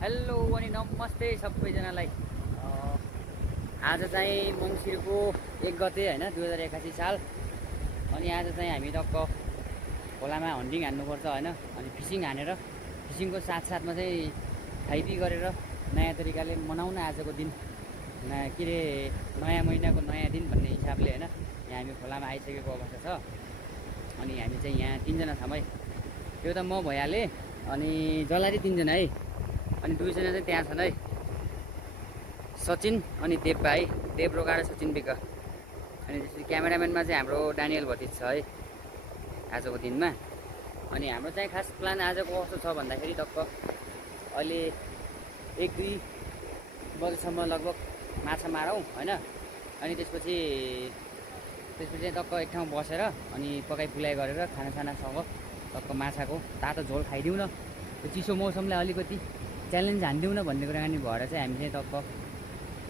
Hello अनि नमस्ते सबैजनालाई। आज चाहिँ मङ्सिरको 1 गते हैन 2081 साल। अनि आज चाहिँ हामी टक्क खोलामा हन्टिङ हान्नुपर्छ हैन। अनि फिसिङ हानेर फिसिङको साथसाथमा चाहिँ खाइपी गरेर नयाँ तरिकाले मनाउन आजको दिन के रे नयाँ महिनाको नयाँ दिन भन्ने हिसाबले हैन यहाँ हामी खोलामा आइसकेको अवस्था छ। अनि हामी चाहिँ यहाँ 3 जना छौँ है। त्यो त म भइहालेँ अनि जलारी 3 जना है। अनि 2 जना चाहिँ त्यहाँ छन् है, सचिन अनि देवबा है, देव रोका र सचिन बिका। अनि त्यसपछि क्यामेराम्यानमा चाहिँ हाम्रो डानियल भतिज छ है आजको दिनमा। अनि हाम्रो चाहिँ खास प्लान आजको कस्तो छ भन्दाखेरि टक्क अहिले 1-2 बजेसम्म लगभग माछा मारौँ हैन। अनि त्यसपछि चाहिँ टक्क एक ठाउँ बसेर अनि पकाइ पुलाइ गरेर खानासानासँग टक्क माछाको तातो झोल खाइदिउँ न। त्यो चिसो मौसमलाई अलिकति च्यालेन्ज हान्दिउँ न भन्ने कुराकानी भएर चाहिँ हामी चाहिँ टक्क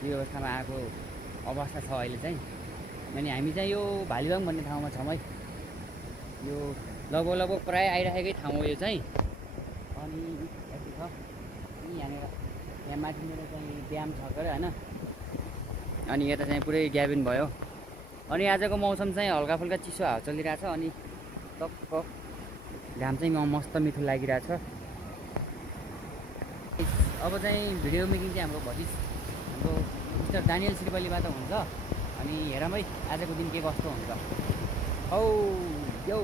यो अवस्थामा आएको अवस्था छ अहिले चाहिँ। अनि हामी चाहिँ यो भालीबाङ भन्ने ठाउँमा छौँ है। यो लगभग प्राय आइराखेकै ठाउँ हो यो चाहिँ। अनि यति छ यहाँनिर यहाँ माथिनिर चाहिँ ड्याम छ अरे हैन। अनि यता चाहिँ पुरै ग्याबिन भयो। अनि आजको मौसम चाहिँ हल्का फुल्का चिसो हावा चलिरहेछ। अनि टक्क घाम चाहिँ मस्त मिठो लागिरहेछ। अब चाहिँ भिडियो मेकिङ चाहिँ हाम्रो भतिज हाम्रो मिस्टर डानियल श्रीपल्लीबाट हुन्छ। अनि हेरौँ है आजको दिन के कस्तो हुन्छ। औ यो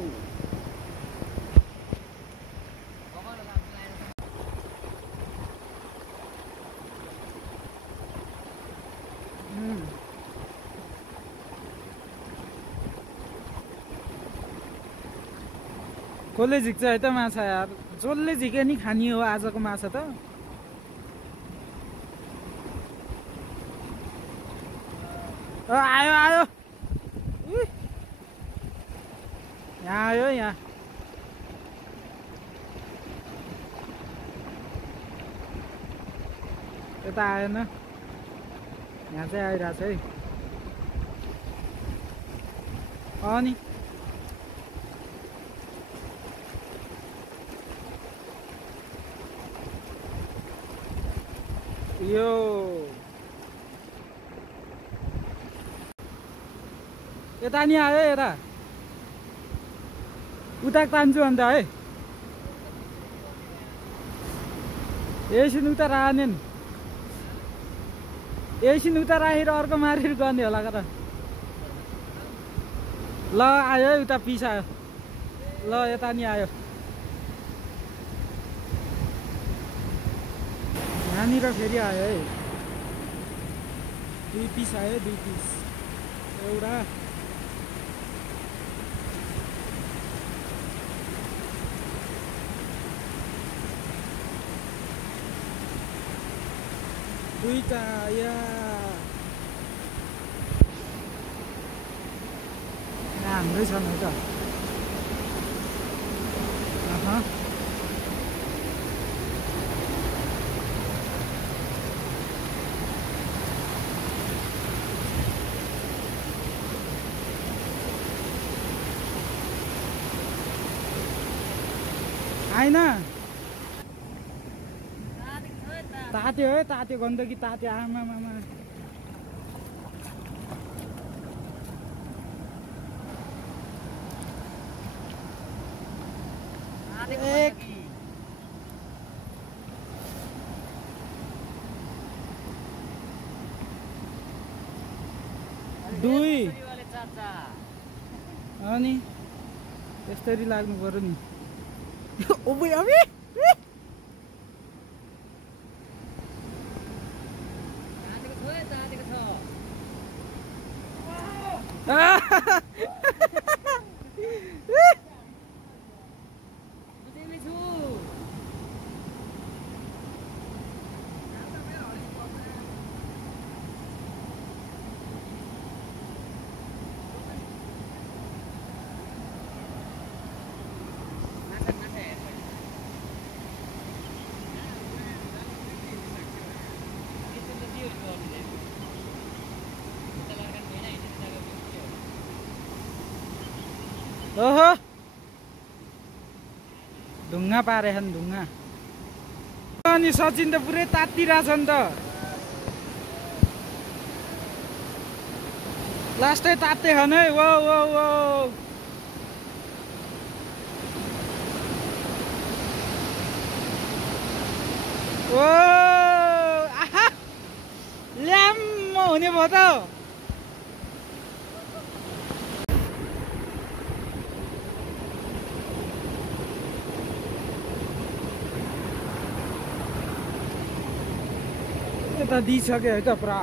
कसले झिक्छ है त माछा यार, जसले झिके नि खानी हो आजको माछा त। आयो आयो यहाँ आयो यहाँ। यता आएन, यहाँ चाहिँ आइरहेछ है। अनि यो यता नि आयो, यता उता तान्छु अन्त है। एकछिन उता राखेन, एकछिन उता राखेर अर्को मारेर गर्ने होला तर। ल आयो है उता पिस आयो। ल यता नि आयो, यहाँनिर फेरि आयो है। 2 पिस आयो, 2 पिस एउटा दुईटा या हाम्रै छन् है त। आइन तात्यो है, तात्यो गन्दगी तात्यो। आमा मामा एक 2 अनि यसरी लाग्नु पर्यो नि। ओबे अबे ओहो ढुङ्गा पारेछन् ढुङ्गा। अनि सचिन त पुरै तातिरहेछ नि त लास्टै ताते खन है वो वो वो ओ आहा ल्याम्म हुने भयो त यता दिइसक्यो है त पुरा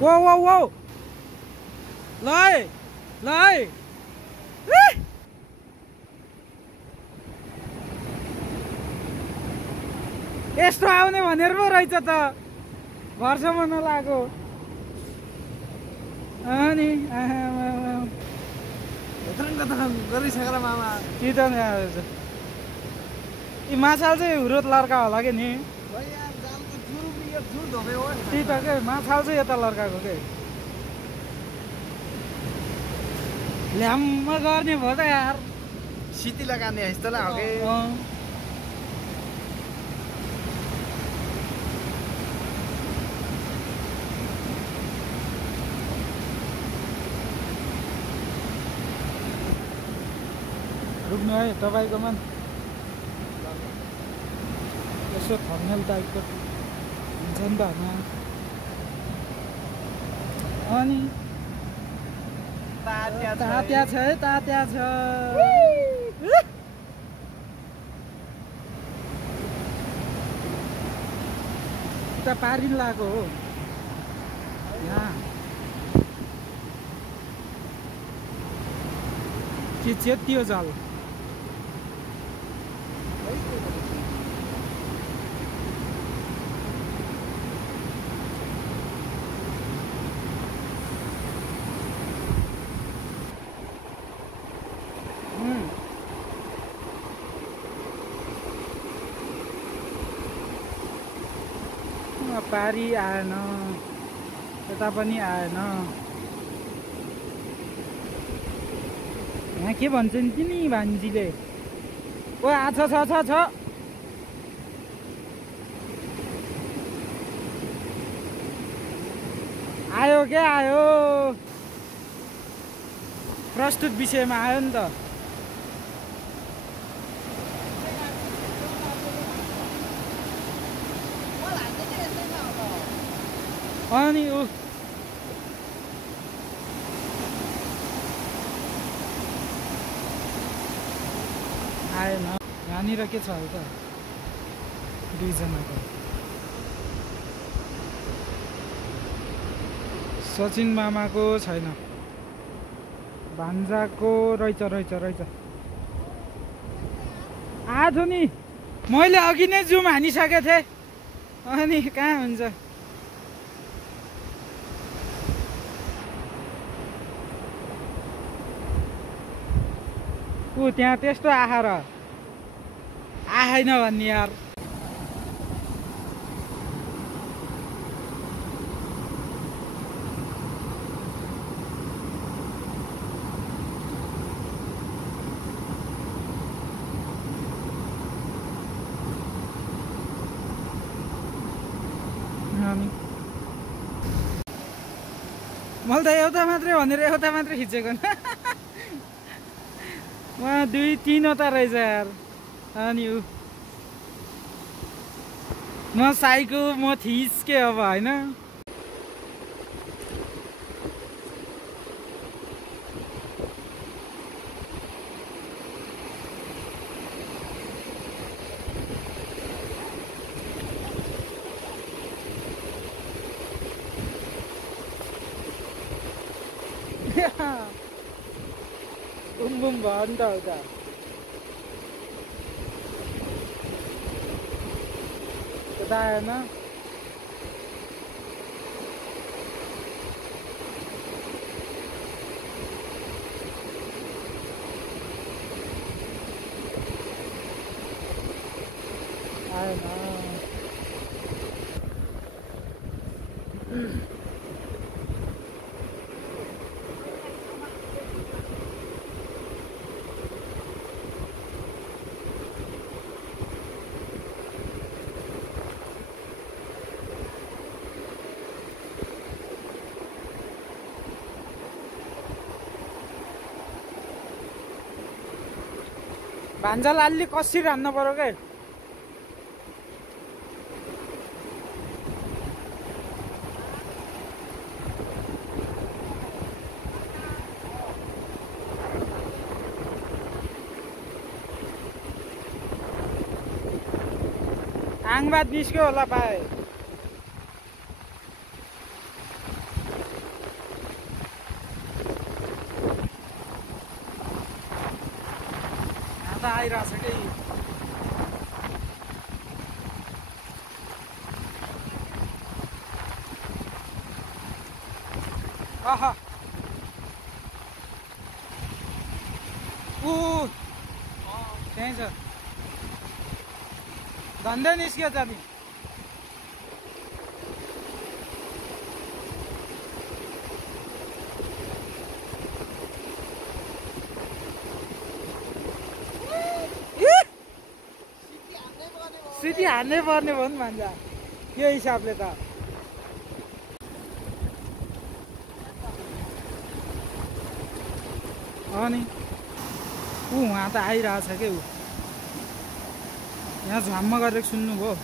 वो वो वो ल है ल है यस्तो आउने भनेर पो रहेछ त घरसम्म नलागो अनि गरिसकेर मामा यी त यी माछाल चाहिँ हुरोत लर्का होला कि नि त्यही त के माछाल चाहिँ यता लर्काको के ल्याम्म गर्ने भयो त यार सिटी लगाने जस्तो लाग्यो रुक्नु है तपाईँकोमा यसो थर्मल टाइपको हुन्छ नि त होइन अनि तात्या छ है तात्या छ उता पारिन लगाएको हो यहाँ के चेत्तियो जाल पारी आएन यता पनि आएन यहाँ के भन्छन् कि नि भान्जीले ओ छ छ छ छ आयो क्या आयो प्रस्तुत विषयमा आयो नि त अनि ऊ आएन यहाँनिर के छ त दुईजनाको सचिन मामाको छैन भान्जाको रहेछ रहेछ रहेछ आएको नि मैले अघि नै जुम हानिसकेको थिएँ अनि कहाँ हुन्छ ऊ त्यहाँ त्यस्तो आएर आएन भन्ने यार मैले त एउटा मात्रै भनेर एउटा मात्रै खिचेको उहाँ दुई तीनवटा रहेछ यार अनि ऊ म साईको म थिच्के अब होइन बुम भयो नि त उता उता आएन आएन भान्जालाई अलि कसरी हान्नु पर्यो के आङबाद निस्क्यो होला पाए यहाँ त आइरहेछ कि अह ऊ त्यहीँ छ धन्दै निस्क्यो त नि सिटी हान्नै पर्ने भयो नि भन्छ त्यो हिसाबले त अनि उहाँ त आइरहेछ के ऊ यहाँ झ्वाम्म गरेर सुन्नुभयो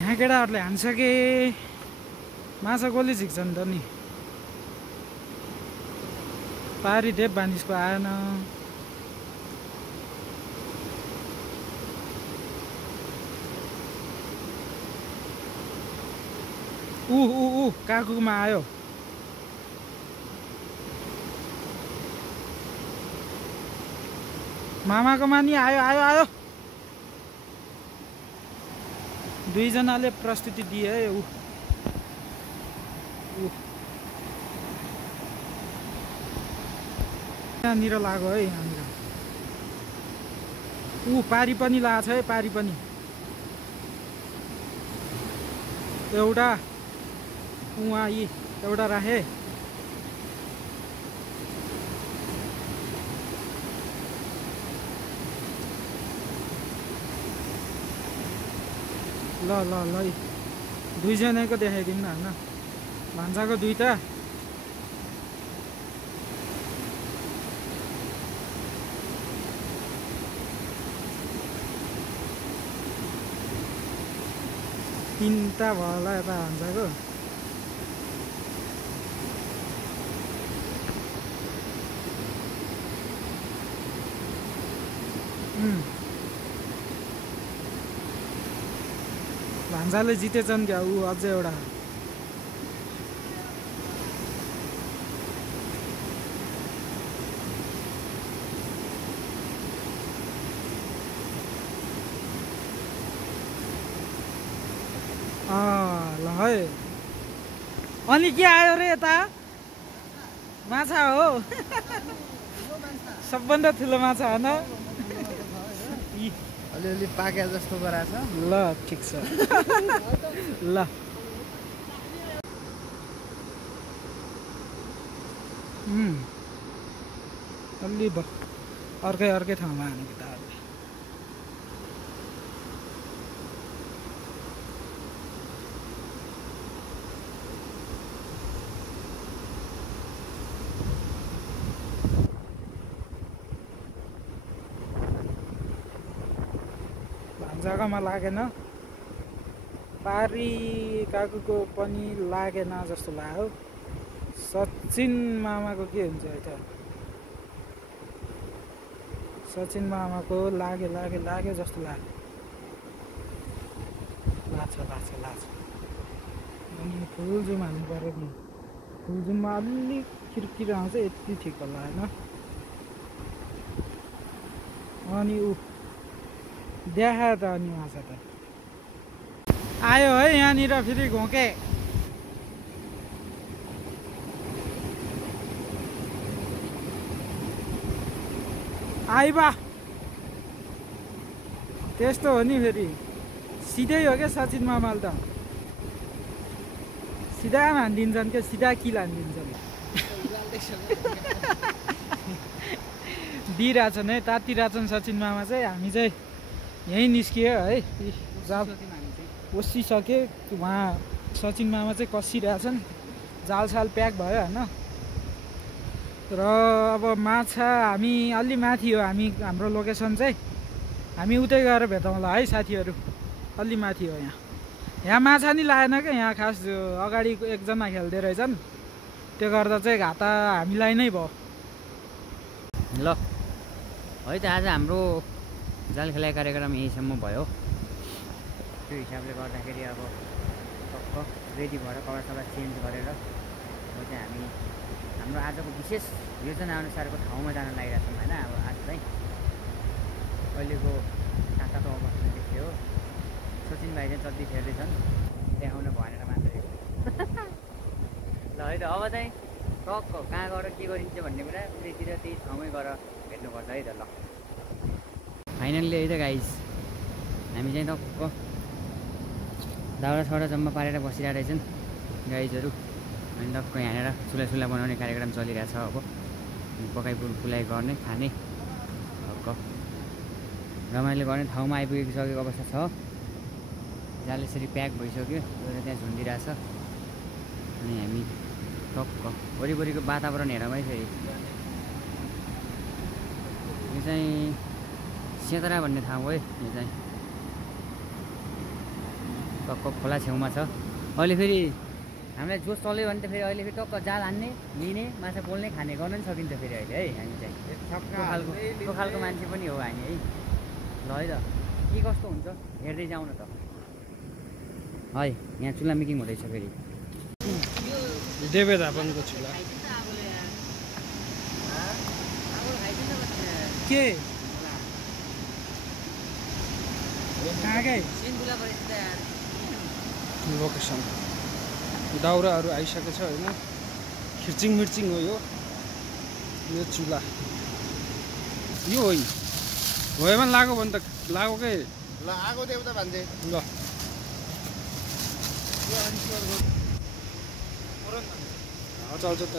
यहाँ केटाहरूले हान्छ कि माछा कसले झिक्छन् त नि पारी ढेप बानिसको आएन ऊ काकुमा आयो मामाको मानी आयो आयो आयो दुईजनाले प्रस्तुति दिए है ऊ यहाँनिर लाग्यो है यहाँनिर ऊ पारी पनि लाग्छ है पारी पनि एउटा उहाँ यी एउटा राखे ल ल ल दुईजनाको देखाइदिनु न होइन भान्साको दुईटा तिनवटा भयो होला यता भान्साको भान्साले जितेछन् क्या ऊ अझै एउटा ल है अनि के आयो रे यता माछा हो सबभन्दा ठुलो माछा होइन अलिअलि पाके जस्तो गराछ ल ठिक छ ल अलि अर्कै अर्कै ठाउँमा हानेको त जग्गामा लागेन पारी काकुको पनि लागेन जस्तो लाग्यो सचिन मामाको के हुन्छ यता सचिन मामाको लाग्यो जस्तो लाग्यो लाग्छ अनि फुलजुम हाल्नु पऱ्यो नि फुलजुममा अलिक किरकिर आउँछ यति ठिक होला होइन अनि ऊ देखा त अनि माछा त आयो है यहाँनिर फेरि घोके आइबा त्यस्तो हो नि फेरि सिधै हो क्या सचिन मामाले त सिधा हानिदिन्छन् क्या सिधा किल हानिदिन्छन् दिइरहेछन् है तातिरहेछन् सचिन मामा चाहिँ हामी चाहिँ यहीँ निस्कियो है बसिसके उहाँ सचिन मामा चाहिँ कसिरहेछन् जालसाल प्याक भयो होइन र अब माछा हामी अलि माथि हो हाम्रो लोकेसन चाहिँ हामी उतै गएर भेटौँला है साथीहरू अलि माथि हो यहाँ माछा नि लागेन क्या यहाँ खास अगाडि एकजना खेल्दै रहेछन् त्यो गर्दा चाहिँ घाटा हामीलाई नै भयो ल है त आज हाम्रो जाल खेलाइ कार्यक्रम यहीँसम्म भयो त्यो हिसाबले गर्दाखेरि अब टक्क रेडी भएर कपडासपडा चेन्ज गरेर अब चाहिँ हामी हाम्रो आजको विशेष योजना अनुसारको ठाउँमा जान लागिरहेछौँ होइन। अब आज चाहिँ अहिलेको तातो अवस्था देख्यो सचिन भाइ चाहिँ जति फेर्दैछन् देखाउन भनेर मात्र ल है त अब चाहिँ टक्क कहाँ गएर के गरिन्छ भन्ने कुरा उतैतिर त्यही ठाउँमै गएर भेट्नुपर्छ है त। ल फाइनल्ली है त गाइस हामी चाहिँ टक्क दाउरा सौरा जम्मा पारेर बसिरहेको रहेछन् गाइजहरू अनि टक्क यहाँनिर चुला बनाउने कार्यक्रम चलिरहेछ। अब पुलाइ गर्ने खाने टक्क रमाइलो गर्ने ठाउँमा आइपुगिसकेको अवस्था छ। जाल यसरी प्याक भइसक्यो गएर त्यहाँ झुन्डिरहेछ अनि हामी टक्क वरिपरिको वातावरण हेरमै फेरि यो चाहिँ सेतरा भन्ने ठाउँ हो है। यो चाहिँ टक्क खोला छेउमा छ। अहिले फेरि हामीलाई जोस चल्यो भने त फेरि अहिले फेरि टक्क जाल हान्ने लिने माछा पोल्ने खाने गर्न पनि सकिन्छ फेरि अहिले है। हामी चाहिँ त्यो खालको मान्छे पनि हो हामी है। ल है त के कस्तो हुन्छ हेर्दै जाउँ न त है। यहाँ चुला मेकिङ हुँदैछ फेरि देवे धापनको चुला के लोकेसन दाउराहरू आइसकेको छ होइन। खिर्चिङ मिर्चिङ हो यो चुला यो हो भएमा लाग्यो भने त लाग्यो के ल आगो देउता भन्छे ल चल्छ त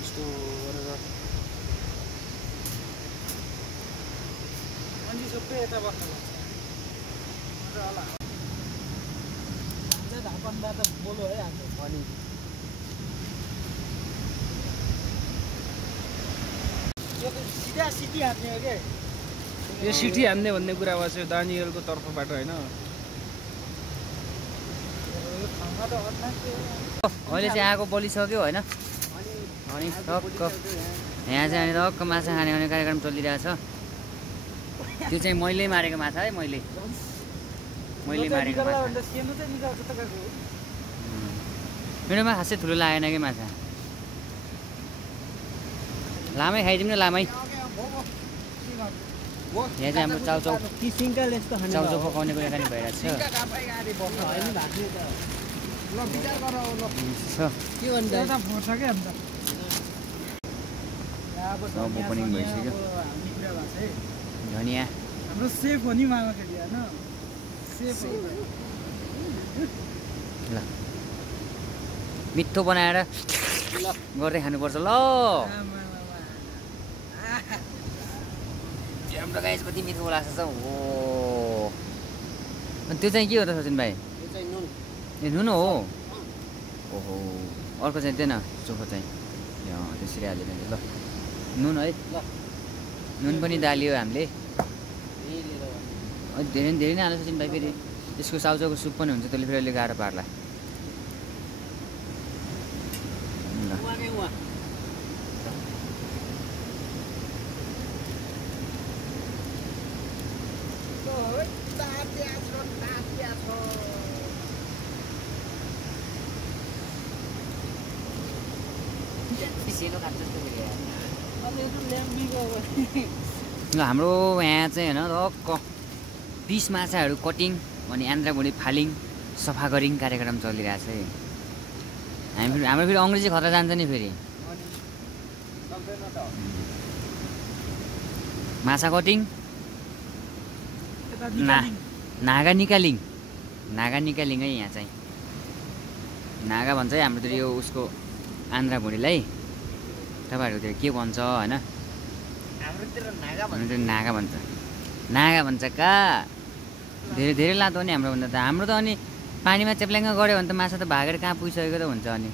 यस्तो गरेर अनि सबै यता बस्न लाग्छ धापन्दा त बोलो है हाम्रो अनि यो सिधा सिटी हान्ने हो के यो सिटी हान्ने भन्ने कुरा भयो चाहिँ दानियलको तर्फबाट होइन। अहिले चाहिँ आगो बलिसक्यो होइन अनि टक्क यहाँ चाहिँ अनि टक्क माछा खाने गर्ने कार्यक्रम चलिरहेछ। त्यो चाहिँ मैले मारेको माछा है मैले मारेको माछा मेरोमा खासै ठुलो लागेन कि माछा लामै खाइदिउँ न लामै। यहाँ चाहिँ हाम्रो चाउचाउ पकाउने कुराकानी भइरहेछ। ओपनिङ भइसक्यो धनियाँ हाम्रो सेफ हो नि मामा खेली होइन सेफ ल मिठो बनाएर गर्दै खानुपर्छ। ल हाम्रो गाइस कति मिठो लाग्छ हो। अनि त्यो चाहिँ के हो त सचिन भाइ? ए नुन हो। ओहो अर्को चाहिँ दिएन चोखो चाहिँ त्यसरी हालेर ल नुन है। नुन पनि दालियो हामीले धेरै नै हाल्छ सचिन भाइ। फेरि यसको चाउचाउको सुप पनि हुन्छ त्यसले फेरि अहिले गाह्रो पार्ला। ल हाम्रो यहाँ चाहिँ होइन टक्क पिस माछाहरू कटिङ अनि आन्द्राभुँडी फालिङ सफा गरिङ कार्यक्रम चलिरहेछ है। हाम्रो फेरि अङ्ग्रेजी खतरा जान्छ नि फेरि माछा कटिङ यता ना निकालिङ। नागा निकालिङ है यहाँ चाहिँ नागा भन्छ है हाम्रोतिर यो उसको आन्द्रा भुँडीलाई तपाईँहरूतिर के भन्छ होइन हाम्रोतिर नागा भन्छ का धेरै धेरै लातो नि हाम्रो त अनि पानीमा चेप्ल्याङ्ग गऱ्यो भने त माछा त भागेर कहाँ पुगिसकेको त हुन्छ अनि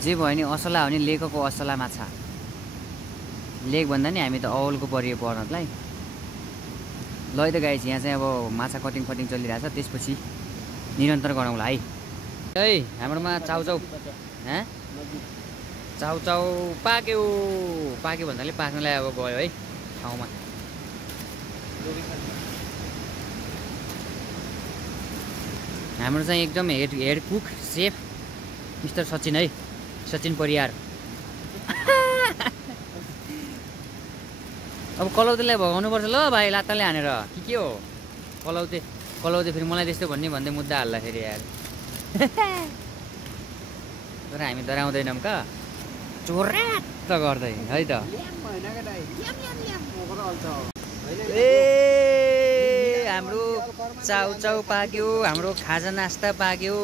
जे भयो नि असला हो नि लेकको असला माछा लेक भन्दा नि हामी त औलको परियो पर्नलाई ल है त गाइस यहाँ चाहिँ अब माछा कटिङ चलिरहेछ त्यसपछि निरन्तर गरौँला है हाम्रोमा चाउचाउ चाउचाउ पाक्यो भन्नाले पाक्नलाई अब गयो है ठाउँमा हाम्रो चाहिँ एकदम head cook safe mister Sachin है सचिन परियार अब कलौतेलाई भगाउनुपर्छ ल भाइ लात्ताले हानेर के हो कलौते फेरि मलाई त्यस्तो भन्दै मुद्दा हाल्ला फेरि यार तर हामी डराउँदैनौँ का चोरात गर्दै है त ए हाम्रो चाउचाउ पाक्यो हाम्रो खाजा नास्ता पाक्यो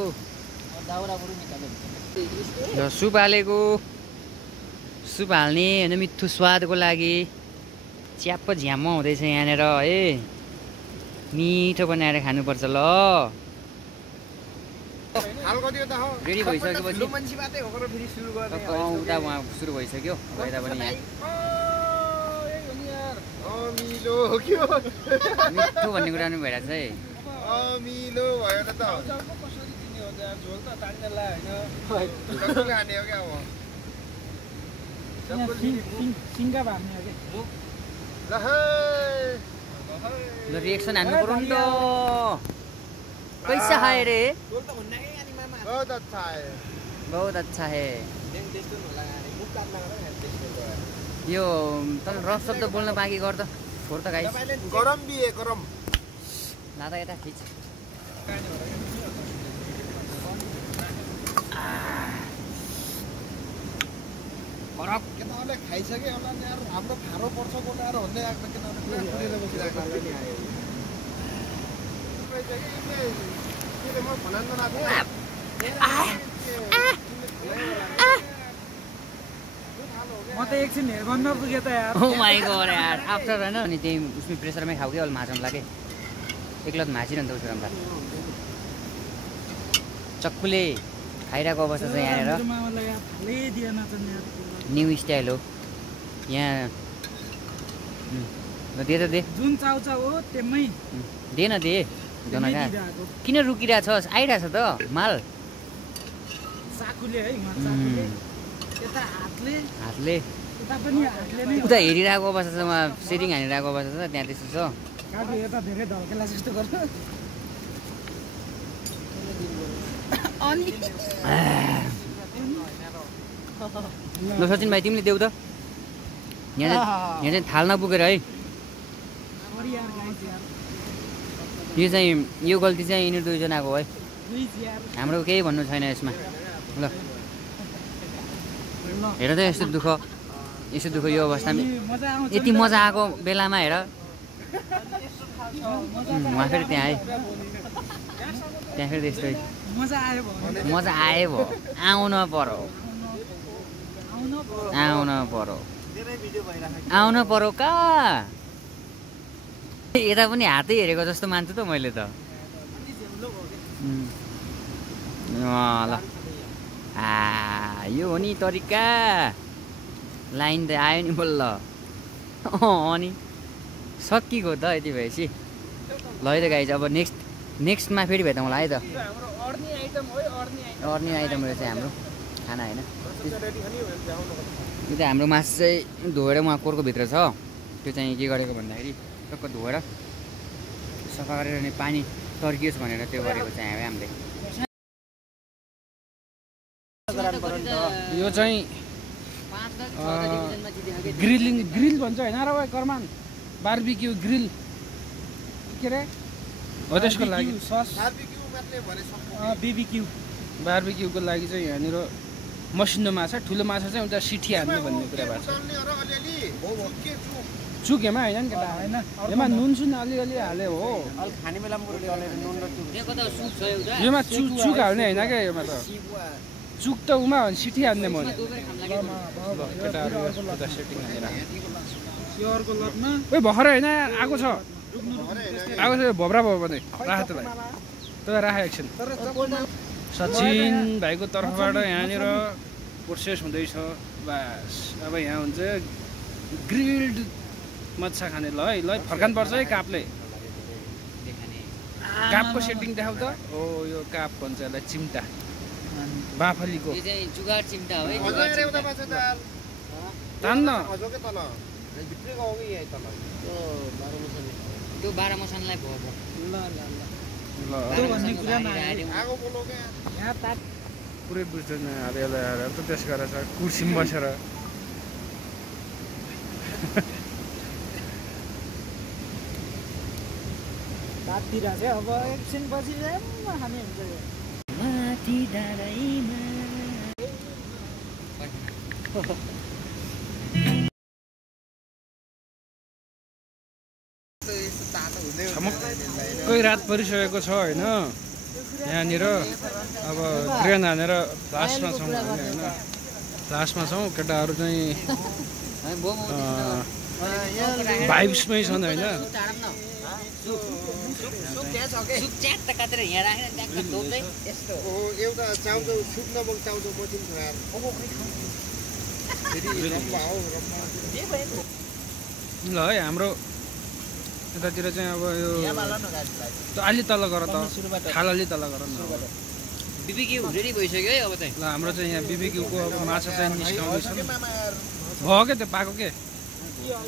सुप हालेको सुप हाल्ने होइन मिठो स्वादको लागि च्याप्प झ्याम्म हुँदैछ यहाँनिर है मिठो बनाएर खानुपर्छ ल रेडी भइसकेपछि उता उहाँ सुरु भइसक्यो यता पनि मिठो भन्ने कुरा पनि भइरहेको छ है सिङ्गा भाग्ने हो ल रिएक्सन हान्नु पर्यो नि त कैसा है रे बहुत अच्छा है यो तर रफ शब्द बोल्न बाँकी गर्दा छोड त गाइस गरम भी है गरम लादा यता खिच केटाहरूले खाइसके होला नि यार हाम्रो खारो पर्छ बोलाएर भन्दै आएको केटाहरूले बसिरहेको म त एकछिन हेर्बन्द पुगेँ त यार ओ माई गॉड यार आफ्टर हैन अनि त्यही उसमै प्रेसरमै खाऊ के अल माछामला के एकलत माछिरहन्छ उसरमला चक्कुले खाइरहेको अवस्था छ यहाँनिर न्यू स्टाइल हो यहाँ दे त दे जुन चाउचाउ हो त्यसमै दे न दे जनका किन रुकिरहेछस् आइरहेछ त माल चाकुले है चाकुले यता हातले यता पनि हातले नै उता हेरिरहेको अवस्था छ उहाँ सेटिङ हानिरहेको अवस्था छ त्यहाँ त्यस्तो छ काकु यता धेरै ढल्केला जस्तो गर्छ अनि ल सचिन भाइ तिमीले देऊ त यहाँ चाहिँ थाल नपुगेर है यो चाहिँ यो गल्ती चाहिँ यिनीहरू दुईजनाको है हाम्रो केही भन्नु छैन यसमा ल हेर त यस्तो दुःख यो अवस्थामा यति मजा आएको बेलामा हेर उहाँ फेरि त्यहाँ है त्यहाँ फेरि त्यस्तै मजा आयो भयो आउन पर्यो कहाँ यता पनि हातै हेरेको जस्तो मान्छु त मैले त ल यो हो नि तरिका लाइन त आयो नि बल्ल अनि सकिएको त यति भएपछि ल है त गाइज अब नेक्स्टमा फेरि भेटौँला है त अर्नी आइटम रहेछ हाम्रो खाना होइन यो त हाम्रो मासु चाहिँ धोएर उहाँ कोरको भित्र छ त्यो चाहिँ के गरेको भन्दाखेरि टक्क धोएर सफा गरेर अनि पानी तर्कियोस् भनेर त्यो गरेको चाहिँ हामीले यो चाहिँ ग्रिल भन्छ होइन र कर्मान बार्बिक्यू ग्रिल के अरे हो त्यसको लागि सस बार्बिक्यूको लागि चाहिँ यहाँनिर मसिनो माछा ठुलो माछा चाहिँ उता सिठी हान्ने भन्ने कुरा भएको छ चुकेमा होइन नि केटा होइन यसमा नुन सुन अलिअलि हाले हो खाने बेलामा नुन र त्यहाँ कता सुप छ एउटा योमा चुक हाल्ने होइन क्या योमा त चुक त उमा हो सिठी हान्ने म केटाहरू उता सेटिङ हालेर यो अर्को लटमा ओइ भर्खरै होइन आएको छ भोब्रा भयो भने राख त्यसलाई त राख एकछिन सचिन भाइको तर्फबाट यहाँनिर प्रोसेस हुँदैछ बास अब यहाँ हुन्छ ग्रिल्ड मच्छा खाने ल है ल फर्कानुपर्छ है कापले कापको सेटिङ देखाउ त ओ यो काप भन्छ यसलाई चिम्टा बाफलीको यो चाहिँ जुगाड चिम्टा हो है तान्न त्यो 12 मसनलाई भयो ल त्यो भन्ने कुरा यहाँ तात पुरै बुझ्दैन अब यसलाई आएर त त्यस गरेर कुर्सीमा बसेर ताततिर चाहिँ अब एकछिन पछि खाने हुन्छ यो माथि डाँडाइमा छमक्कै रात परिसकेको छ होइन यहाँनिर अब ट्रेन हानेर लास्टमा छौँ हामी होइन लास्टमा छौँ केटाहरू चाहिँ भाइब्समै छन् होइन एउटा चाउचाउ सुप नमक चाउचाउ मसिन छ यार ल है हाम्रो यतातिर चाहिँ अब यो अलि तल गर त खाल अलि तल गर न बिबिक्यू रेडी भइसक्यो है अब चाहिँ ल हाम्रो चाहिँ यहाँ बिबिक्यूको अब माछा चाहिँ निस्काउँदैछ भयो के त्यो पाएको के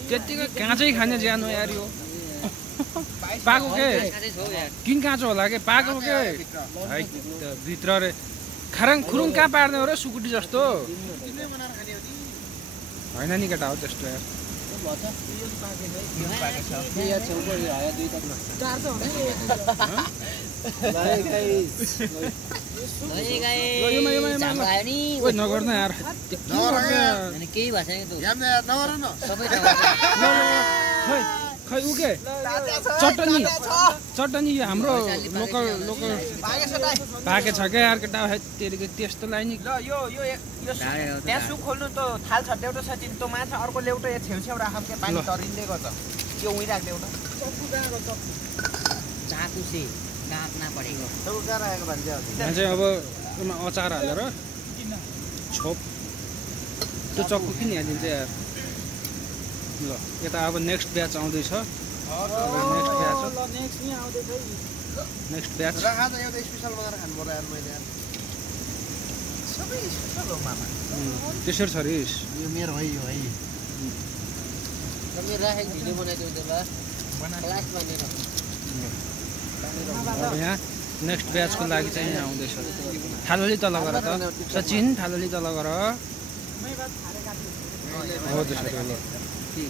त्यतिकै काँचै खाने ज्यान हो यार यो पाएको के किन काँचो होला के पाएको के है भित्र रे खाराङ खुरुङ कहाँ पार्ने हो र सुकुटी जस्तो होइन नि केटा हो त्यस्तो यार नगर्नु यार केही भएको छैन खै उ के चटनी चटनी यो हाम्रो लोकल पाके छ क्या यार केटा तेरिको त्यस्तोलाई नि त्यहाँ सुक खोल्नु त थाल छ एउटा सचिन त्यो माछा अर्को ल्याउटो या छेउछेउ राखम के पानी तरिँदै गर्छ त्यो उही राख्दै एउटा चाकु से काट्न परेको यहाँ चाहिँ अब यसमा अचार हालेर छोप त्यो चक्कु किन हालिदिन्छ यार ल यता अब नेक्स्ट ब्याच आउँदैछ नेक्स्ट ब्याच त्यसरी छ रिस यो मेरो है यो है राखेको भिडियो बनाइदिउँ त अब यहाँ नेक्स्ट ब्याचको लागि चाहिँ यहाँ आउँदैछ थालली तल गर त सचिन थालली तल गर हो त्यसरी ल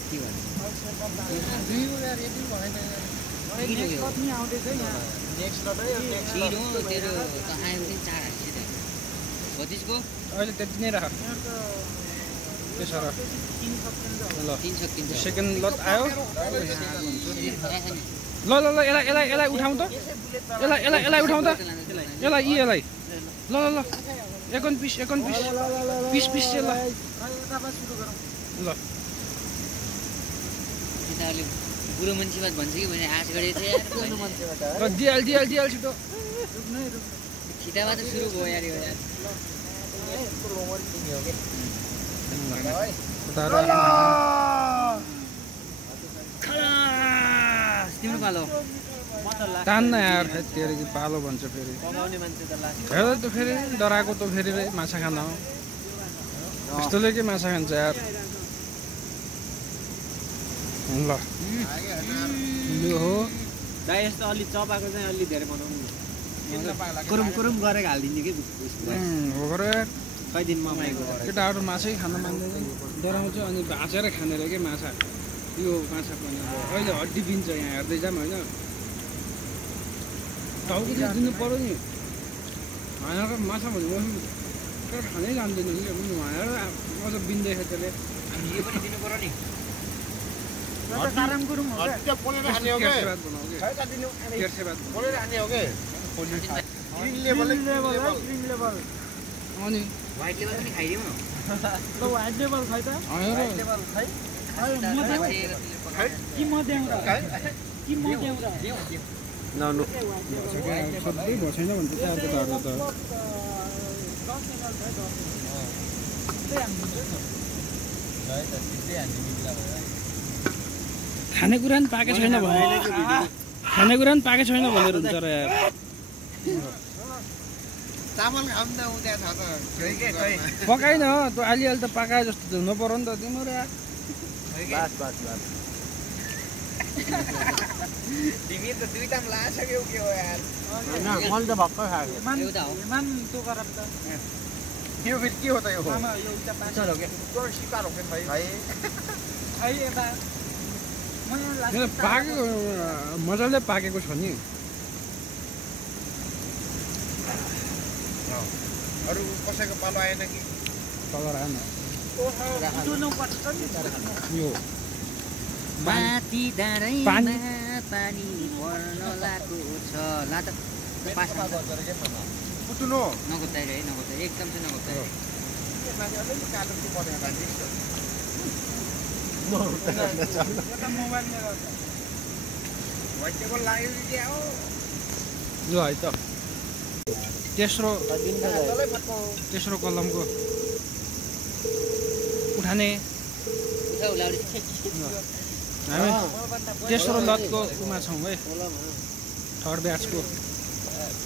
अहिले त्यति नै राख त्यसो ल सेकेन्ड लट आयो ल ल ल यसलाई उठाउँ त यसलाई उठाउँ त यसलाई ल ल ल एकोन पिस पिस यसलाई ल बुढो मान्छे बात भन्छ कि भने आश गरेको थिएँ दिहाल छिटो छिटाबाट सुरु भयो यार तिम्रो पालो तान्न यार तेरो पालो भन्छ फेरि हेर त फेरि डराएको त फेरि माछा खान हो यस्तोले के माछा खान्छ यार ल यो हो दाइ यस्तो अलि चपाएको चाहिँ अलि धेरै बनाउनु कुरुम गरेको हालिदिने कि हो गर यार खै दिन ममाइको केटाहरू माछै खान मान्दैन डराउँछ अनि भाँचेर खाने रे के माछा यो माछा पनि अहिले हड्डी पिन्छ यहाँ हेर्दै जाऊँ होइन टाउको चाहिँ दिनु पऱ्यो नि होइन र माछा भने तर खानै जान्दैन कि उहाँहरू अझ बिन्दैछ त्यसले यो पनि दिनु पर्यो नि काराम गुरुङ हो क्या हट्टा पोलेर हाने हो के केर्सेबाद बनाऊ के खै त दिनु केर्सेबाद पोलेर हाने हो के ग्रिन लेभल ग्रिन लेभल अनि व्हाइट लेभल पनि खाइदिउँ न ल व्हाइट लेभल खै त लेभल खै कि म देउरा कि म देउरा ननु सबै भएन भने चाहिँ अर्को धर्दा त खानेकुरा पनि पाएको छैन भने खानेकुरा पनि पाएको छैन भनेर हुन्छ र यार चामल खाऊँ न उता छ त खै के खै पकाइन त्यो अलिअलि त पकाए जस्तो त हुनु पर्यो नि त तिम्रो यार बस बस बस तिमी त दुईटा पनि लासक्यौ के हो यार मैले त भक्कै खाएको एउटा हो मान तो गरम त यो फेरि के हो त यो मामा यो उता पानी चलो के तो शिकार हो के भाइ भाइ खै यता म यहाँ मेरो पाकेको मजाले पाकेको छ नि अरू कसैको पालो आएन कि कलर आएन उठ्नु पर्छ नि यो माथि डाँडैमा पानी पर्न लागेको छ ला त पासा कुटुनो नगोताइर है नगोताइ एकदम चाहिँ नगोताइ यो है त तेस्रो कलमको उठाने हामी तेस्रो लतको उमा छौँ है थर्ड ब्याचको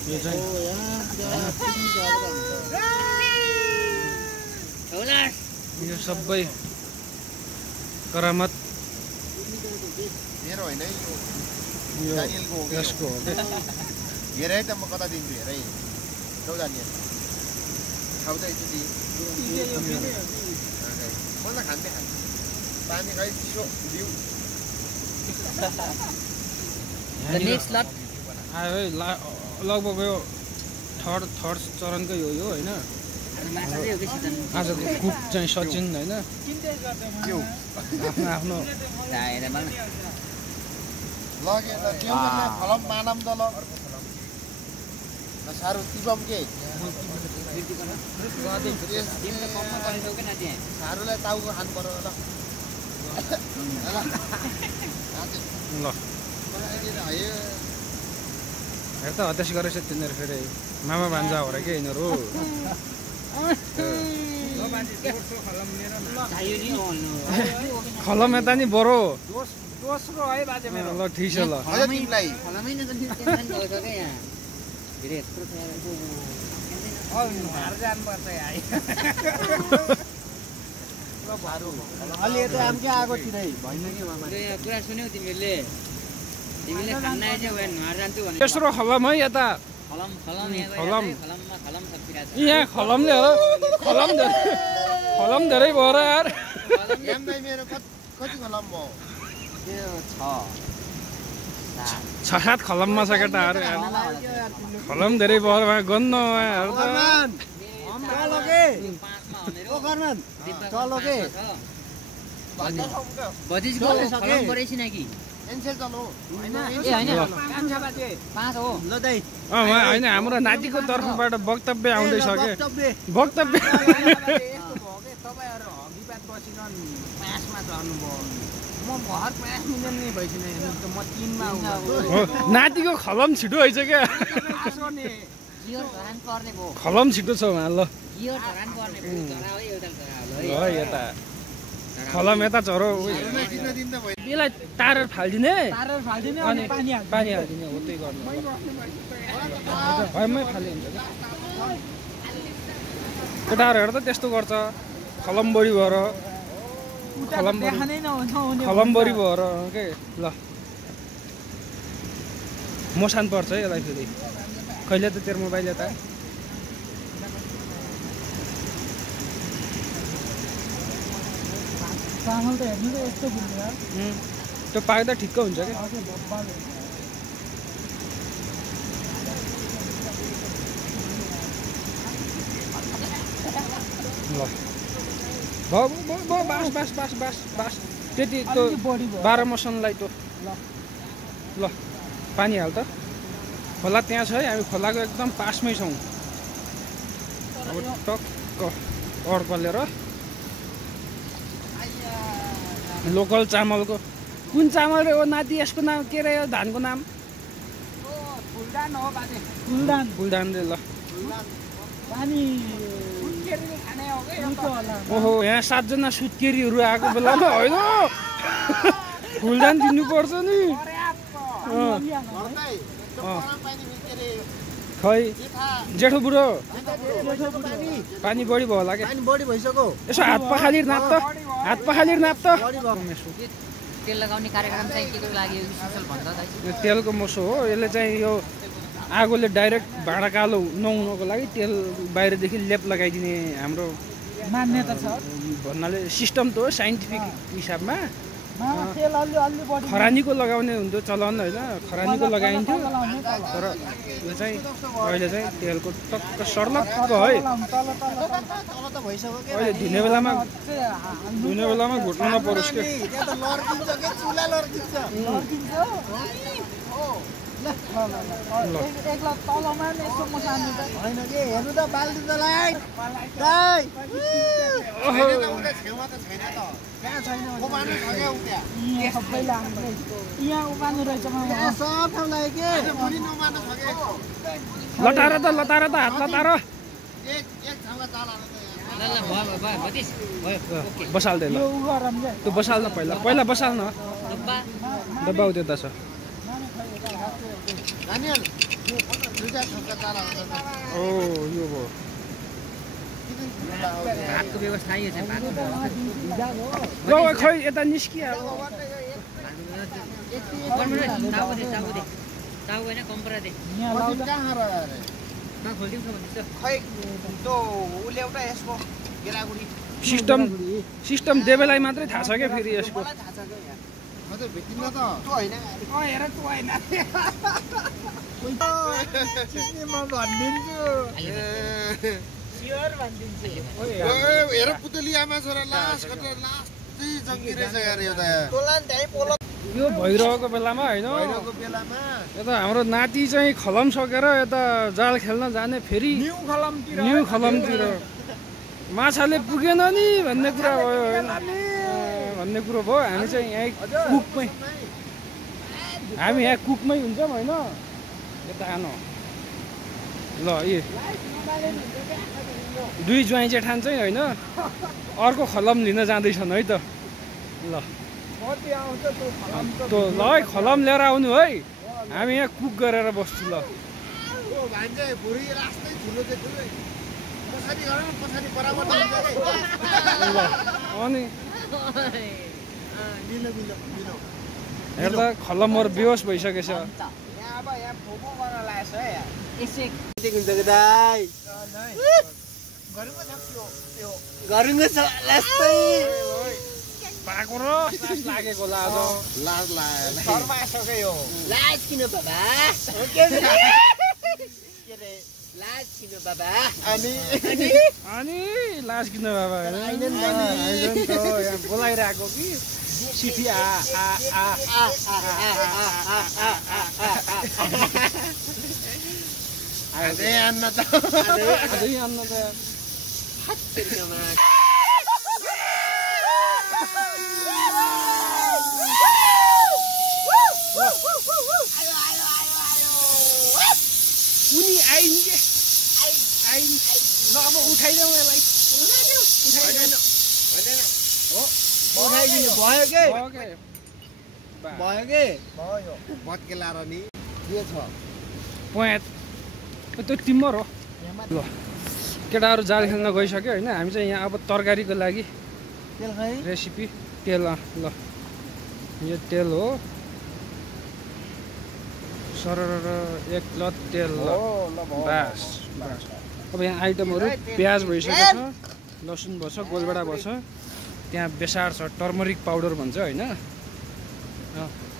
यो चाहिँ यो सबै करामत मेरो होइन है यो दानियलको हो कि यसको हो क्या हेरै त म कता दिन्छु हेरै जाऊ दानियल खाउँदैछु ती मलाई खान्दै खान्छु पानी खै चिसो दिउ नेक्स्ट लट आयो है लगभग यो थर्ड चरणकै हो यो होइन माछा चाहिँ हो कि सिजन आजको कुक चाहिँ सचिन होइन त्यो आफ्नो आफ्नो आएर मलाई लगे त त्यो फलम मानम त ल साह्रो टिपम के साह्रोलाई टाउको खानु पर्यो ल ल हेर त हतेस गरेछ तिनीहरू फेरि मामा भान्जा हो र के यिनीहरू खलम यता नि बरो दोस्रो है बाजे मेरो ल ठिक छ ल अझ तिमीलाई घर जानुपर्छ यार अलि यता आम के आएको थिरै भएन कि मामा कुरा सुन्यौ तिमीले खाना चाहिँ नुहार जान्छु भने तेस्रो खलम है यता खलम खलम खलम। खलममा खलम सकिरहेको छ यहाँ खलमले हो खलम धेरै भयो र यार याम दाइ मेरो कति खलम भयो छ सात खलममा छ केटाहरू यार खलम धेरै भयो र गन्न यार त भतिजको खलम परेपछि न कि एन्सेल चलो ए होइन पाँच हो होइन हाम्रो नातिको तर्फबाट वक्तव्य आउँदैछ के वक्तव्य तपाईँहरू हगिपात बसिन पाँचमा झर्नुभयो म भर 5 मिलियन नै भइसकेन हेर्नुहोस् त म 3 मा हो नातिको खलम छिटो हैछ क्या जियर धरान पर्ने भो खलम छिटो छ उहाँ ल जियर धरान पर्ने भो धरा हो एउटा धरा हो है यता खलम यता झरो यसलाई तारेर फाल्दिने अनि पानी हालिदिने हो त्यही गर्नु भएमै फालिन्छ केटाहरू हेर त त्यस्तो गर्छ खलमबरी भएर खलमबरी भएर के ल मोसान पर्छ है यसलाई फेरि कहिले त तेरो मोबाइल यता चामल त हेर्नु त यस्तो फुल्छ त्यो पाक्दा ठिक्क हुन्छ क्या ल बास त्यति त्यो 12 मसनलाई त्यो ल पानी हाल त खोला त्यहाँ छ है हामी खोलाको एकदम पासमै छौँ अब टक्क अड्कलेर लोकल चामलको कुन चामल रे हो नाति यसको नाम के रे यो धानको नाम फुलदान हो बाजे फुलदान रे ल पानी सुत्केरीले खाने हो के यो त ओहो यहाँ 7 जना सुत्केरीहरू आएको बेलामा होइन फुलदान दिनुपर्छ नि खै जेठो बुढो पानी बढी भयो होला क्या पानी बढी भइसक्यो यसो हात पखालिर नाप त तेल लगाउने कार्यक्रम चाहिँ के को लागि स्पेशल भन्दा दाइ यो तेलको मोसो हो यसले चाहिँ यो आगोले डाइरेक्ट भाँडा कालो नहुनको लागि तेल बाहिरदेखि लेप लगाइदिने हाम्रो मान्यता छ भन्नाले सिस्टम त हो साइन्टिफिक हिसाबमा तेल अलि बढी खरानीको लगाउने हुन्थ्यो चलन होइन खरानीको लगाइन्थ्यो तर यो चाहिँ अहिले चाहिँ तेलको टक्क सर्लक्क है तल त भइसक्यो अहिले धुने बेलामा घुट्नु नपरोस् के त्यहाँ त लड्किन्छ के चुला लड्किन्छ एकला तलमा नि यसो मसानो त होइन के हेर्नु त बाल्टी त लाइट दाइ छेउमा त छैन त कहाँ छैन उमार्नु छ क्या उता यहाँ सबै लाग्छ यहाँ उमार्नु रहेछ सब ठाउँ लाग्यो के मुनि नउमार्नु छ के लतार त हात लतार एक ठाउँमा चाला ल भयो भतिस भयो ओके बसाल दे ल यो उ गरम के त्यो बसाल न पहिला बसाल न डब्बा डब्बा उता छ नानीहरु दुईटा ठाउँका चाला हुन्छ ओ यो भयो भातको व्यवस्था यो चाहिँ भातको व्यवस्था ल खै यता निस्किहाल्यो ताउ होइन कम्परा दे यहाँ लाउँदा कहाँ रह्यो रे खोलिदिउँ भन्दैछ खै त्यो उसले एउटा यसको गेरागुडी सिस्टम देवेलाई मात्रै थाहा छ क्या फेरि यसको मलाई थाहा छ क्या यहाँ हजुर भेटिन्न त त्यो होइन हेर त्यो होइन म भनिदिन्छु स्योर भनिदिन्छु हेर पुतली आमा छोरा लास्ट कटेर लास्टै जङ्गी रहेछ यार यो त तँलाई नि त्यहीँ पोलो यो भइरहेको बेलामा होइन भइरहेको बेलामा यता हाम्रो नाति चाहिँ खलम सकेर यता जाल खेल्न जाने फेरि न्यु खलमतिर माछाले पुगेन नि भन्ने कुरा भयो होइन भन्ने कुरो भयो हामी चाहिँ यहाँ कुकमै हुन्छौँ होइन यता आनु ल ए दुई ज्वाइँ जेठान चाहिँ होइन अर्को खलम लिन जाँदैछन् है त ल त्यो ल है खलम लिएर आउनु है हामी यहाँ कुक गरेर बस्छु ल भान्जे भुरी रास्तै ठुलो चाहिँ ठुलो पछाडि गएर पछाडि बराबर हुन्छ ल अनि हेर्दा खलमहरू बेहोस भइसकेछ यहाँ अब यहाँ फोमो गर्न लागेछ है यहाँ यसै हुन्छ कि दाइ गरुङको छ लास्तै पाएको र लागेको ल आज लाज लाग्यो घरमा आइसक्यो यो लाज किन बाबा के रे लाज किन बाबा अनि लाज किन बाबा आइजन त यहाँ बोलाइरहेको कि सिटी अझै अन्न त अझै अन्न त उनी आइन् के आइन् ल अब उठाइदेऊ यसलाई उठाइदिनु भयो के भयो के भयो के भयो भत्केलाएर नि के छ प्वाट त्यो टिम्बर हो ल केटाहरू जाल खेल्न गइसक्यो होइन हामी चाहिँ यहाँ अब तरकारीको लागि तेल खै रेसिपी तेल ल यो तेल हो सरर एक लत तेल ल बास अब यहाँ आइटमहरू प्याज भइसकेको छ लसुन भएछ गोलबेडा भएछ त्यहाँ बेसार छ टर्मरिक पाउडर भन्छ होइन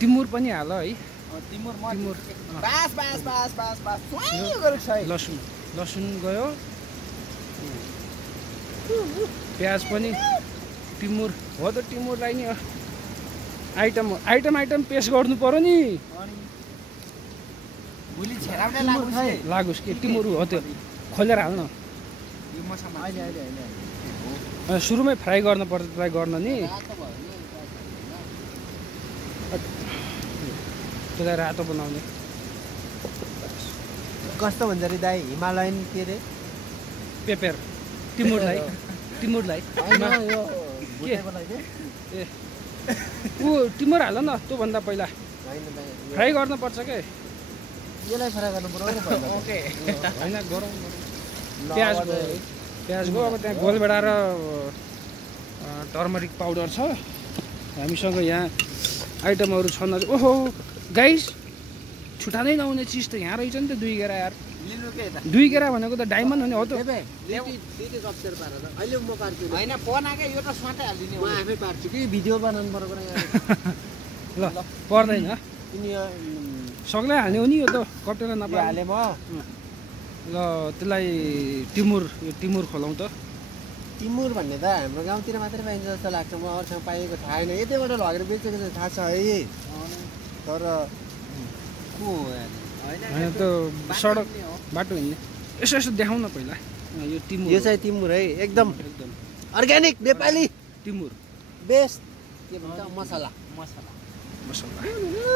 तिमुर पनि हाल है तिमुर लसुन गयो प्याज पनि टिमुर हो त टिमुरलाई नि आइटम पेस गर्नु पर्यो नि भोलि छेराउनै लाग्छ लागोस् के टिमुर हो त्यो खोलेर हाल्न यो मसला सुरुमै फ्राई गर्नुपर्छ फ्राई गर्न नि त्यसलाई रातो बनाउने कस्तो भन्छ रे दाइ हिमालयन के रे पेपर टिमुरलाई ए ऊ टिमुर हाल न त्योभन्दा पहिला फ्राई गर्नुपर्छ के यसलाई फ्राई गर्नु पर्यो ओके होइन गरौँ प्याजको अब त्यहाँ गोलभेडा र टर्मरिक पाउडर छ हामीसँग यहाँ आइटमहरू छन् अझ ओहो गाइस छुटानै नहुने चिज त यहाँ रहेछ नि त 2 गेरा यार 2 गेरा भनेको त डायमन्ड हो नि हो त होइन बनाएकै यो त स्वाटै हालिदिने म आफै पार्छु कि भिडियो बनाउनु पर्यो ल पर्दैन सक्लै हाल्ने हो नि यो त कप्टेन हाले म ल त्यसलाई टिमुर खोलाउँ त टिमुर भन्ने त हाम्रो गाउँतिर मात्रै पाइन्छ जस्तो लाग्छ म अरूसँग पाइएको थाहा छैन यतैबाट लगेर बेचेको चाहिँ थाहा छ है तर होइन त सडक बाटो हिँड्ने यसो देखाउँ न पहिला यो टिमुर यो चाहिँ टिमुर है एकदम अर्ग्यानिक नेपाली टिमुर बेस्ट के भन्छ मसला गयो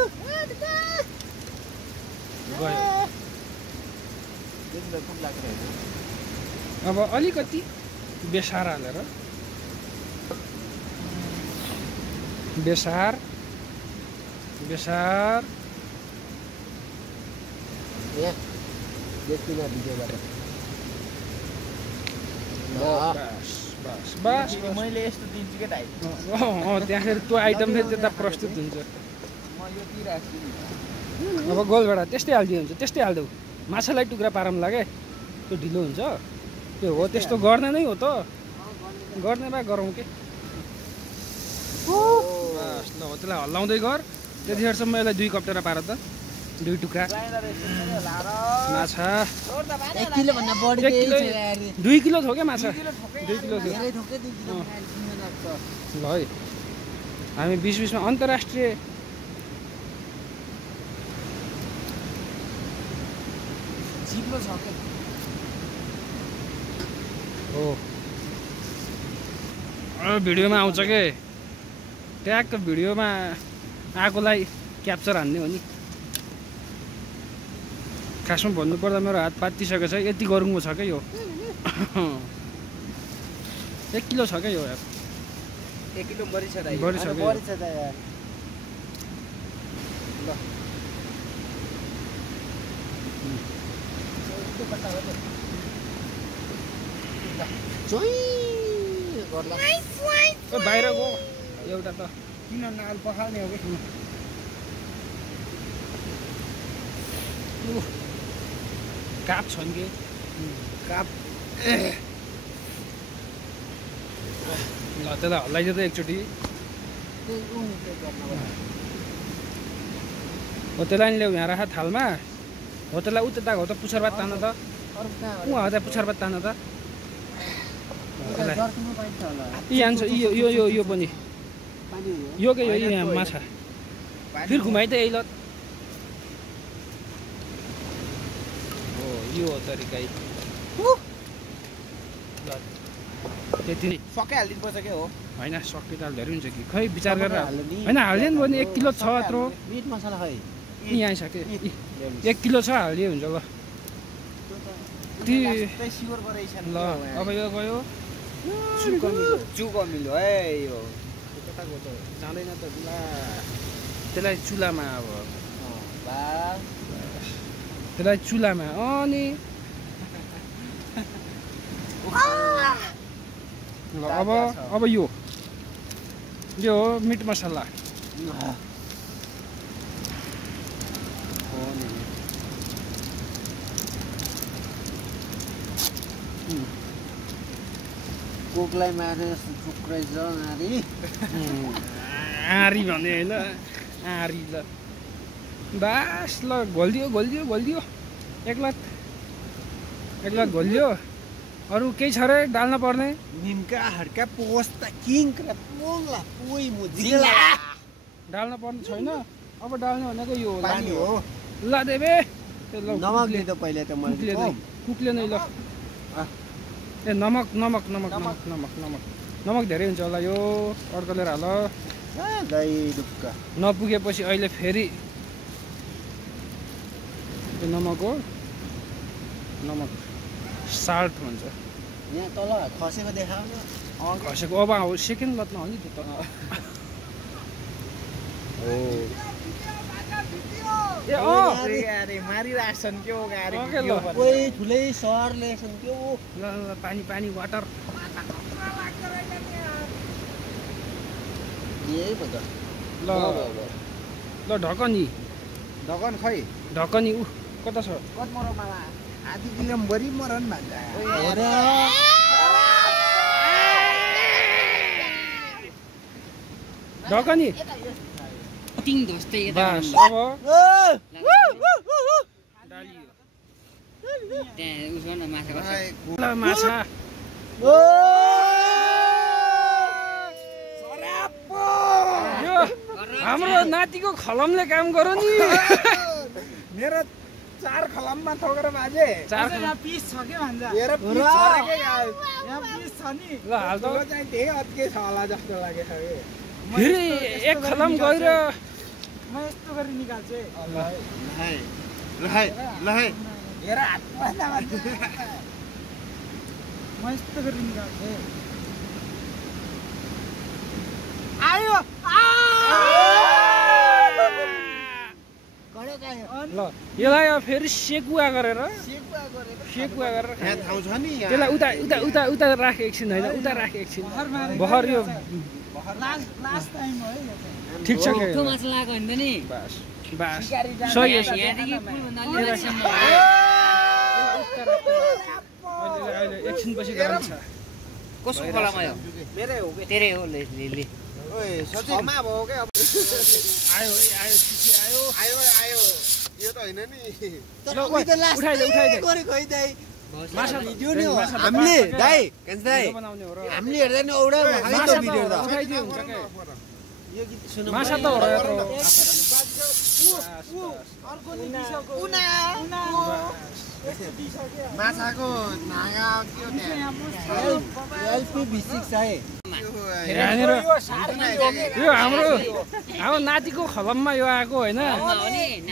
अब अलिकति बेसार हालेर बेसार बस मैले यस्तो दिन्छु के दाइ त्यहाँखेरि त्यो आइटम चाहिँ त्यता प्रस्तुत हुन्छ म यो दिइराख्छु अब गोलभेडा त्यस्तै हालिदियो हुन्छ त्यस्तै हालिदेऊ माछालाई टुक्रा पारौँ लाग्यो त्यो ढिलो हुन्छ त्यो हो त्यस्तो गर्ने नै हो त गर्ने भए गरौँ के बस ल हो त्यसलाई हल्लाउँदै गर त्यतिखेरसम्म यसलाई 2 कप्टेरा पार त 2 टुक्रा माछा 1 किलो भन्दा बढी 2 किलो थो क्या माछा 2 किलो थियो ल है हामी 20-20 मा अन्तर्राष्ट्रिय जिब्लो छ के हो भिडियोमा आउँछ के ट्याग भिडियोमा आएकोलाई क्याप्चर हान्ने हो नि खासमा भन्नुपर्दा मेरो हात पातिसकेको छ यति गरुङ्गो छ क्या यो 1 किलो छ क्या यो यार 1 किलो बढी छ दाइ बढी छ यार ल बाहिर गो एउटा त किन नाल पखाल्ने हो कि काप छन् कि काप ल त्यसलाई हल्लाइदियो त एकचोटि हो त्यसलाई नि ल्याऊ यहाँ राख थालमा हो त्यसलाई उ त्यता हो त पुछर भात तान्न त ऊ हो त्यहाँ पुछर भात तान्न त यी आन्छ यो पनि यो के यो यहाँ माछा फेरि घुमाइ त यही ल हो यो हो तरिका त्यति नै सकै हालिदिनु पर्छ के हो होइन सक्ने त धेरै हुन्छ कि खै विचार गरेर होइन हालिदियो नि भने 1 किलो छ यत्रो मिट मसला खै यहाँ आइसक्यो 1 किलो छ हालिदियो हुन्छ ल ल अब यो गयो चुको मिलो है यो कताको त जाँदैन त ला त्यसलाई चुलामा अब त्यसलाई चुलामा अनि ल अब यो हो मिट मसला कोकलाई मारेर चुक्राइछ नारी आरी भने होइन आरी ल बास ल घोलिदियो एक लाख घोलियो अरू केही छ रे डाल्न पर्ने निमका हड्का पोस्ता किङ पोला पोइ मुजिला डाल्न पर्ने छैन अब डाल्ने भनेको यो होला पानी हो ल देबे नमक दे त पहिले त मैले कुकले नै ल ए नमक नमक नमक नमक नमक नमक नमक धेरै हुन्छ होला यो अड्कलेर हाल दही दुक्का नपुगेपछि अहिले फेरि यो नमक हो नमक साल्ट भन्छ यहाँ तल खसेको देखाउ न खसेको अब सेकेन्ड लतमा हो नि त्यो त हो ए अरे मारिराछन् के हो गाडी कोही ठुलै सहर ल्याछन् के हो ल पानी पानी वाटर यही पो त ल ल ढकनी ढकन खै ढकनी उ कता छ कत मरमा आधी किलो बरी मरन भन्छ ढकनी टिङ धोस्दै बस अब डालियो त्यहाँ उस गर्न माछा ल माछा यो हाम्रो नातिको खलमले काम गरो नि मेरो 4 खलममा ठोकेर बाजे 4 पिस छ के भन्छ मेरो पिस छ के यहाँ पिस छ नि ल हाल त चाहिँ त्यही अत्के छ होला जस्तो लागेछ के फेरि एक खलम गएर म यस्तो गरी निकाल्छु है हेर हातमा म यस्तो गरी निकाल्छु है आयो ल यसलाई अब फेरि सेकुवा गरेर यहाँ ठाउँ छ नि त्यसलाई उता उता उता उता राख एकछिन होइन उता राख एकछिन भर्खर यो लास्ट टाइम हो है ठिक छ ठुलो माछा लागेको होइन नि बस बस सही हो यहाँदेखि पुलभन्दा अलिकतिसम्म अहिले एकछिन पछि गराउँछ कसको खोलामा यो मेरै हो तेरै हो ले ओए सचिनमा भयो के अब आयो है आयो चिठी आयो आयो यो त हैन नि ल उठाइदे गरेको है दाइ माछा भिडियो नि हो हामीले दाइ केन्स दाइ बनाउने हो र हामीले हेर्दा नि औडा खाली त भिडियो त उठाइदियो हुन्छ के यो गीत सुन माछा त हो र यत्रो अर्को निस्किसक्यो उना माछाको नागा के हो एलपी V6 है यहाँनिर यो हाम्रो नातिको खलममा यो आएको होइन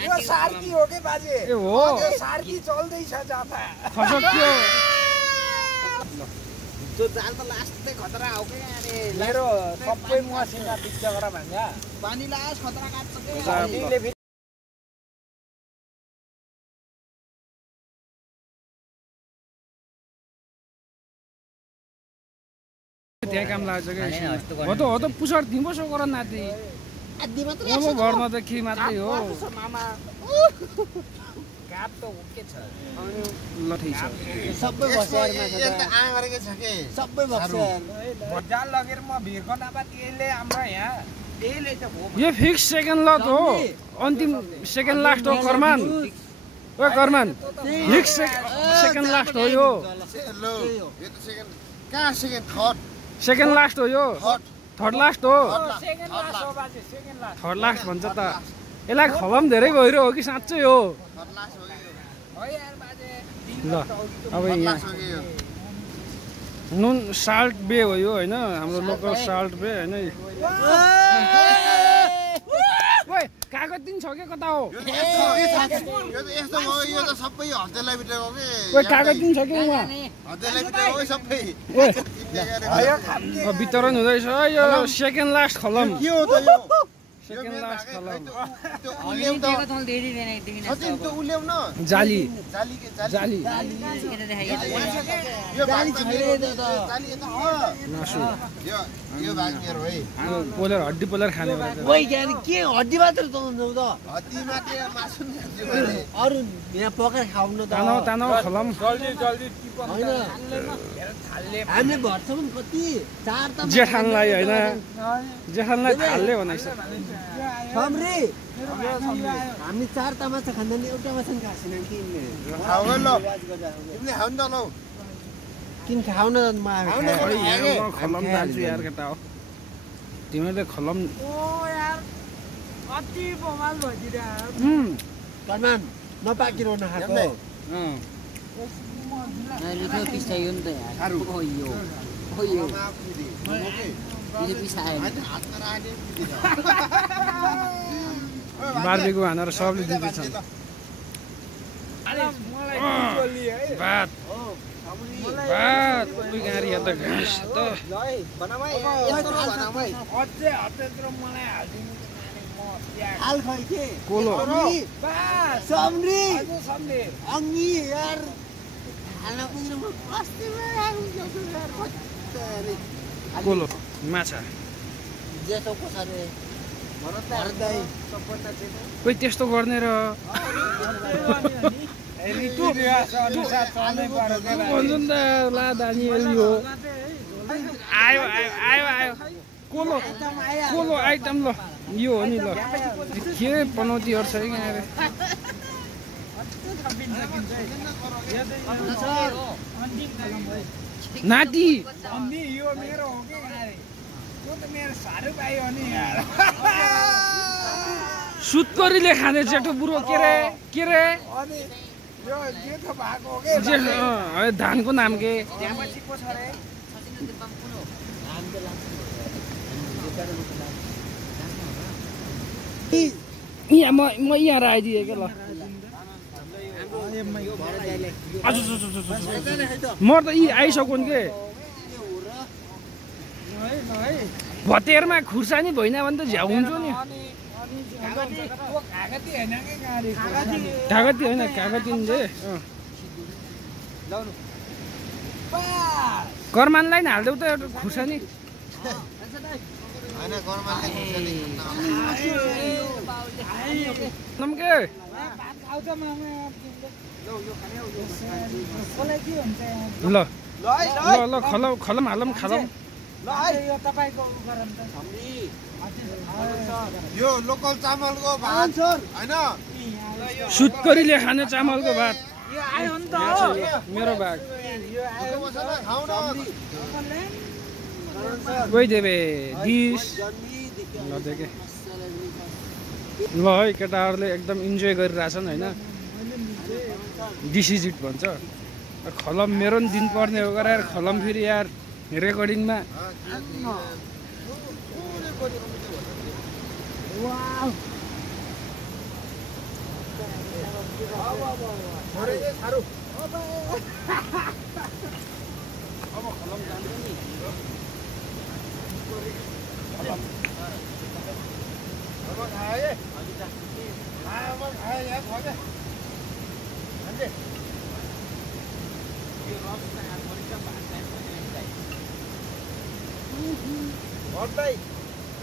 यो सार्की हो के बाजे ए हो सार्की चल्दै छ जाता खसक्यो त्यो जाल त लास्टै खतरा हो के अरे मेरो सबै मसिना पिक्च गरेर भन्छ पानी लास खतरा काट्छ के पानीले त्यहाँ काम लाग्छ क्या हो त पुछार दिउँसो गर नाति आदि मात्र ओलो घरमा त के मात्रै हो मामा गाप त ओके छ ल ठिक छ सबै बसेरमा छ त आ गरेको छ के सबै बसेर बजार लगेर म भिरको नभा त्यसले हाम्रो यहाँ त्यसले त हो यो फिक्स सेकेन्ड लट हो अन्तिम सेकेन्ड लास्ट हो करमान ओ करमान फिक्स सेकेन्ड लास्ट हो यो लो यो त सेकेन्ड कहाँ सेकेन्ड थर्ड सेकेन्ड लास्ट हो यो थर्ड लास्ट हो सेकेन्ड लास्ट हो बाजे सेकेन्ड लास्ट थर्ड लास्ट भन्छ त यसलाई खलम धेरै गहिरो हो कि साँच्चै हो थर्ड लास्ट हो यो हो यार बाजे ल अब यहाँ लास्ट हो यो नुन साल्ट बे हो यो होइन हाम्रो लोकल साल्ट बे होइन ओइ कागज दिन छ के कता हो यो त यस्तो भयो यो त सबै हतेलाई बिटेको के ओइ कागज दिन छ के उहाँ हतेलाई बिटेको सबै ओइ वितरण हुँदैछ यो सेकेन्ड लास्ट खलम के हो त यो सेकेन्ड लास्ट खलम त्यो उल्याउ त सचिन त्यो उल्याउ न जाली जाली के जाली यो जाली छैन जाली यता हो मासु यो भाग मेरो है पोलेर हड्डी पोलेर खाने भएर ओइ यार के हड्डी मात्र चलाउँछौ त हड्डी मात्रै मासु नि खान्छु मैले अरु यहाँ पकाएर खाउन त तानो तानो खलम हैन हामीले भर्छौँ कति 4 त जेठानलाई होइन जेठानलाई थाल्ले भनेछ हमरे हामी 4 त माछा खाँदैन एउटा माछा खासिन कि खाऊ ल तिमीले खाऊ नि त लौ किन खाऊ न म खलम दाजु यार केटा हो तिमीले खलम अति बवाल भइदिरा कमान नपाकिरो नखाको मिठो पिसायो नि त यार ओयो मिठो पिसायो बार्बेक्यु हानेर सबले दिँदैछ भात उही गाडी हेर्दा घाँस त कोलो कोलो माछा कोही त्यस्तो गर्ने र ला दानी हो आयो आयो आयो आयो कोलो कोलो आइटम ल यो हो नि ल के पनौतीहरू छ यहाँ नाति यो मेरो हो कि यो त मेरो साह्रो पायो नि यार सुत्करीले खाने जेठो बुढो के रे अनि यो जेठो भएको हो के धानको नाम के त्यहाँपछि को छ रे यहाँ म यहाँ आइदिएँ क्या ल म त यी आइसक्यो नि के भतेरमा खुर्सानी भएन भने त झ्याउ हुन्छ नि कागती होइन कागती करमानलाई नि हालिदेऊ त एउटा खुर्सानी ल ल ल खलम हालम खालम यो लोकल चामलको भात हैन सुत्करीले खाने चामलको भात मेरो भाग कोही देवे डिस ल देखे ल है केटाहरूले एकदम इन्जोय गरिरहेछन् होइन डिस इज इट भन्छ खलम मेरो पनि दिनुपर्ने हो गएर खलम फेरि यार रेकर्डिङमा भन्दै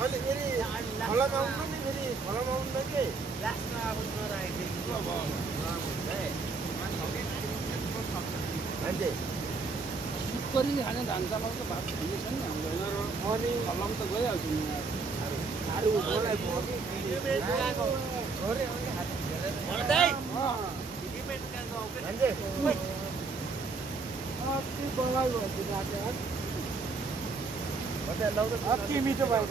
अलि फेरि खलम आउनु नि फेरि खलम आउनु के लास्टमा अब नराखेको सुत्करीले खाने धान चामलको भात खाने छ नि हाम्रो अनि खलम त गइहाल्छ नि अति मिठो भयो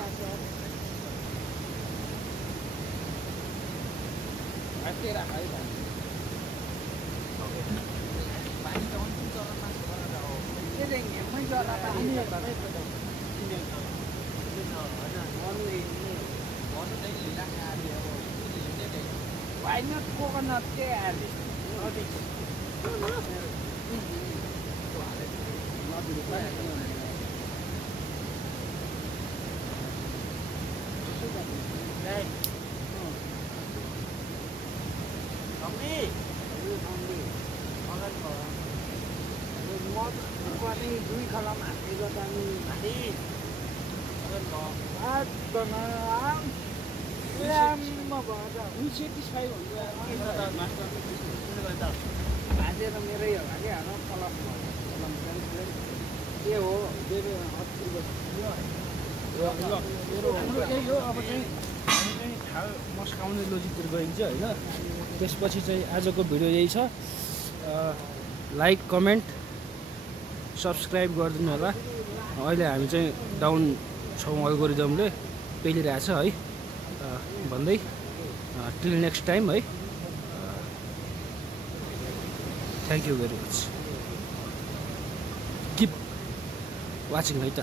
Why not coconut care? दुई खलम हालेको त अनि भाजेर मेरै होला कि हाल कलम के हो यही हो अब चाहिँ हामी चाहिँ थाल मस्काउने लोजिकतिर गइन्छ होइन त्यसपछि चाहिँ आजको भिडियो यही छ लाइक कमेन्ट सब्सक्राइब गरिदिनु होला। अहिले हामी चाहिँ डाउन छौँ एल्गोरिदमले पेलिरहेछ है भन्दै टिल नेक्स्ट टाइम है। Thank you very much, keep watching है त।